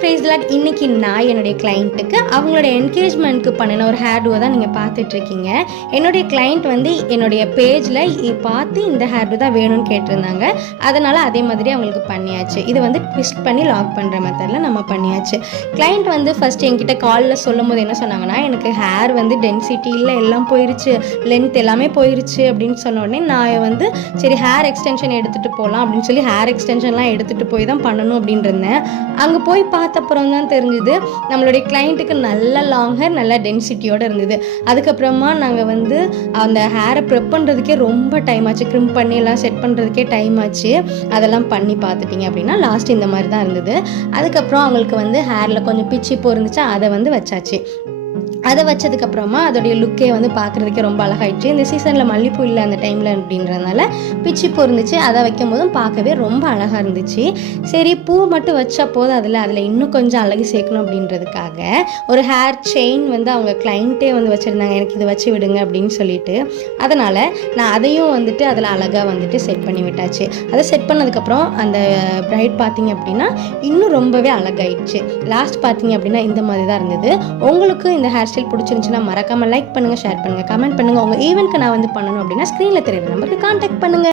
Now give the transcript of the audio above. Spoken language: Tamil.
Price lot. இன்னைக்கு நான் என்னுடைய கிளைண்ட்டுக்கு அவங்களோட என்கேஜ்மெண்ட்க்கு பண்ணின ஒரு ஹேர் டூவை தான் நீங்கள் பார்த்துட்ருக்கீங்க. என்னுடைய கிளைண்ட் வந்து என்னுடைய பேஜில் பார்த்து இந்த ஹேர் டூ தான் வேணும்னு கேட்டிருந்தாங்க. அதனால் அதே மாதிரி அவங்களுக்கு பண்ணியாச்சு. இது வந்து ட்விஸ்ட் பண்ணி லாக் பண்ணுற மெத்தடில் நம்ம பண்ணியாச்சு. கிளைண்ட் வந்து ஃபஸ்ட் என்கிட்ட காலில் சொல்லும் போது என்ன சொன்னாங்கன்னா, எனக்கு ஹேர் வந்து டென்சிட்டி இல்லை, எல்லாம் போயிருச்சு, லென்த் எல்லாமே போயிருச்சு அப்படின்னு சொன்ன உடனே நான் வந்து சரி ஹேர் எக்ஸ்டென்ஷன் எடுத்துகிட்டு போகலாம் அப்படின்னு சொல்லி ஹேர் எக்ஸ்டென்ஷன்லாம் எடுத்துகிட்டு போய் தான் பண்ணணும் அப்படின்னு இருந்தேன். அங்கே போய் பார்த்தப்புறம் தான் தெரிஞ்சுது நம்மளுடைய கிளைண்ட்டுக்கு நல்ல லாங் ஹேர், நல்ல டென்சிட்டியோடு இருந்தது. அதுக்கப்புறமா நாங்கள் வந்து அந்த ஹேரை ப்ரெப் பண்ணுறதுக்கே ரொம்ப டைம் ஆச்சு. க்ரிம் பண்ணி எல்லாம் செட் பண்ணுறதுக்கே டைம் ஆச்சு. அதெல்லாம் பண்ணி பார்த்துட்டிங்க அப்படின்னா லாஸ்ட் இந்த மாதிரி தான் இருந்தது. அதுக்கப்புறம் அவங்களுக்கு வந்து ஹேரில் கொஞ்சம் பிச்சிப்போ இருந்துச்சு, அதை வந்து வச்சாச்சு. அதை வச்சதுக்கப்புறமா அதோடைய லுக்கே வந்து பார்க்குறதுக்கே ரொம்ப அழகாயிடுச்சு. இந்த சீசனில் மல்லிப்பூ இல்லை அந்த டைமில் அப்படின்றதுனால பிச்சிப்பூ இருந்துச்சு. அதை வைக்கும் போதும் பார்க்கவே ரொம்ப அழகாக இருந்துச்சு. சரி பூ மட்டும் வச்சா போதும், அதில் இன்னும் கொஞ்சம் அழகு சேர்க்கணும் அப்படின்றதுக்காக ஒரு ஹேர் செயின் வந்து அவங்க கிளைண்ட்டே வந்து வச்சுருந்தாங்க, எனக்கு இது வச்சு விடுங்க அப்படின்னு சொல்லிட்டு. அதனால் நான் அதையும் வந்துட்டு அதில் அழகாக வந்துட்டு செட் பண்ணி விட்டாச்சு. அதை செட் பண்ணதுக்கப்புறம் அந்த பிரைட் பார்த்திங்க அப்படின்னா இன்னும் ரொம்பவே அழகாயிடுச்சு. லாஸ்ட் பார்த்திங்க அப்படின்னா இந்த மாதிரி தான் இருந்தது. உங்களுக்கு இந்த ஹேர் ஸ்டைல் பிடிச்சிருந்துச்சுன்னா மறக்காமல் லைக் பண்ணுங்கள், ஷேர் பண்ணுங்கள், கமெண்ட் பண்ணுங்கள். உங்கள் ஈவெண்ட்க்கு நான் வந்து பண்ணணும் அப்படின்னா ஸ்க்ரீனில் தெரியுற நம்பருக்கு கான்டாக்ட் பண்ணுங்கள்.